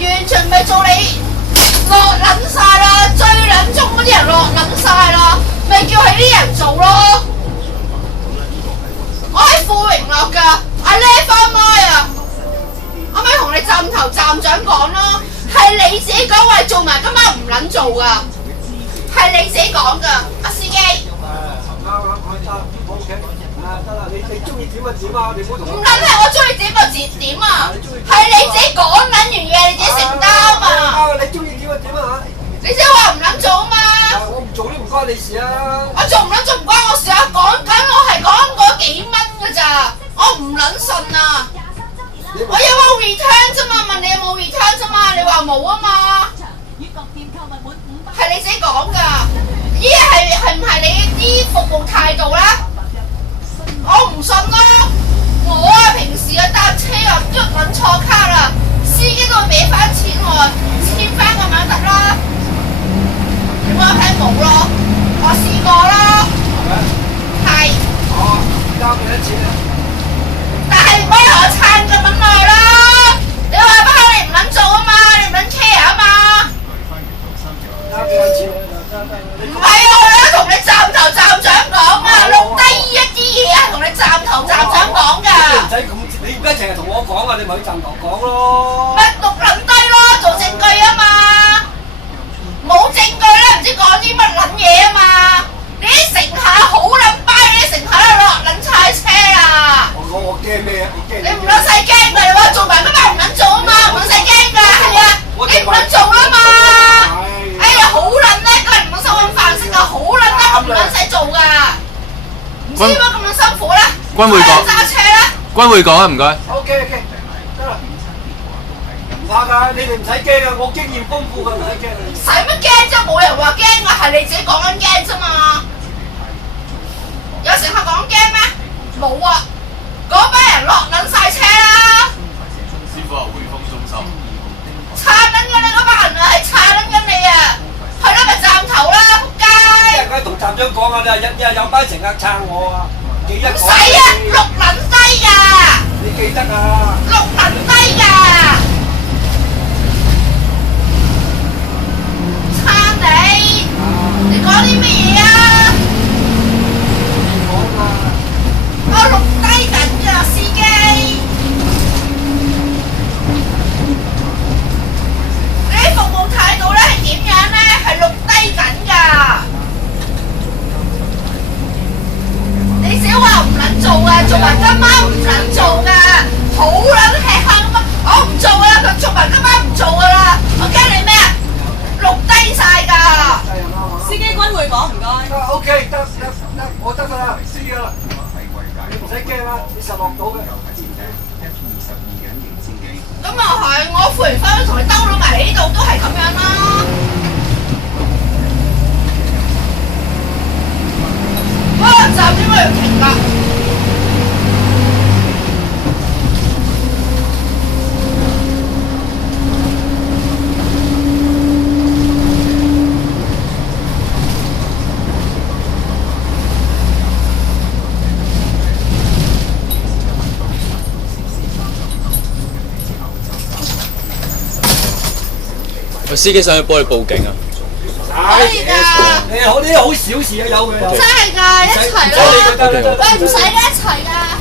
完全唔係做你落撚晒啦，最撚中嗰啲人落撚晒啦，咪叫佢啲人做咯。我喺富榮落㗎，阿叻花媽啊，我咪同你站頭站長講咯，係你自己講話做埋，今晚唔撚做㗎，係你自己講㗎，阿司機。得啦，你中意點就點啊，你唔好同我。唔撚係我中意點就點啊，係你自己講撚完嘢，你自己承擔啊。你中意點就點啊你即係話唔撚做啊嘛。我唔做都唔關你事啊。我做唔撚做唔關我事啊，講緊我係講嗰幾蚊㗎咋，我唔撚信啊。我有冇 return 啫嘛，問你有冇 return 啫嘛，你話冇啊嘛。係你自己講㗎，呢係唔係你啲服務態度咧？我唔信咯，我啊平時啊搭車啊一撚錯卡啦，司機都會俾翻錢我，簽翻咁樣得啦。點解睇冇咯？我試過咯，係。哦，交幾多錢啊？但係唔可以同我撐咁撚耐啦！你話不嬲你唔撚做啊嘛，你唔撚 care 啊嘛。交幾多錢啊？唔係啊，我而家同你站頭站長講啊，錄低呢一啲嘢係同你站頭站長講㗎。你唔使咁，你而家成日同我講啊，你咪去站頭講咯。咪錄撚低咯，做證據啊嘛。冇證據咧，唔知講啲乜撚嘢啊嘛。你啲乘客好撚掰，你啲乘客都落撚晒車啦。我驚咩啊？我驚你唔撚使驚㗎，你話做埋今日唔撚做啊嘛，唔撚使驚㗎，係啊，你唔撚做啦嘛。哎呀，好撚叻，今日唔撚收咁飯食㗎，好撚叻，唔撚使做㗎。唔知點解咁撚辛苦咧？君會講揸車咧？君會講啊，唔該。OK，得啦，唔怕㗎，你哋唔使驚㗎，我經驗豐富㗎，唔使驚。使乜驚啫？冇人話驚㗎，係你自己講緊驚啫嘛。有乘客講驚咩？冇啊，嗰班人落撚晒車啦。師傅話匯豐中心。撐緊緊你嗰班人啊，係撐緊緊你啊！係咯，咪站頭啦，仆街！一係同站長講啊，日日有班乘客撐我啊，記得講。唔使啊，錄撚低㗎。你記得啊。錄撚低㗎。撐你！你講啲乜嘢啊？講啊。我錄低緊㗎，司機。你啲服務態度咧係點樣咧？係錄低緊㗎。你自己話唔撚做啊，做埋今晚唔撚做㗎，好撚吃香咁啊！我唔做啦，佢做埋今晚唔做㗎啦。我驚你咩啊？錄低晒㗎。司機君會講唔該。OK，得，我得㗎啦，知㗎啦。你唔使驚啦，你實落到嘅。咁又係，我富榮翻同你兜到埋嚟呢度都係咁樣啦。嗰個站點解要停㗎？個司機上去幫你報警啊！可以㗎。你好啲好小事啊，有嘅。真係㗎，一齊啦。唔使理佢得啦。喂，唔使啦，一齊㗎。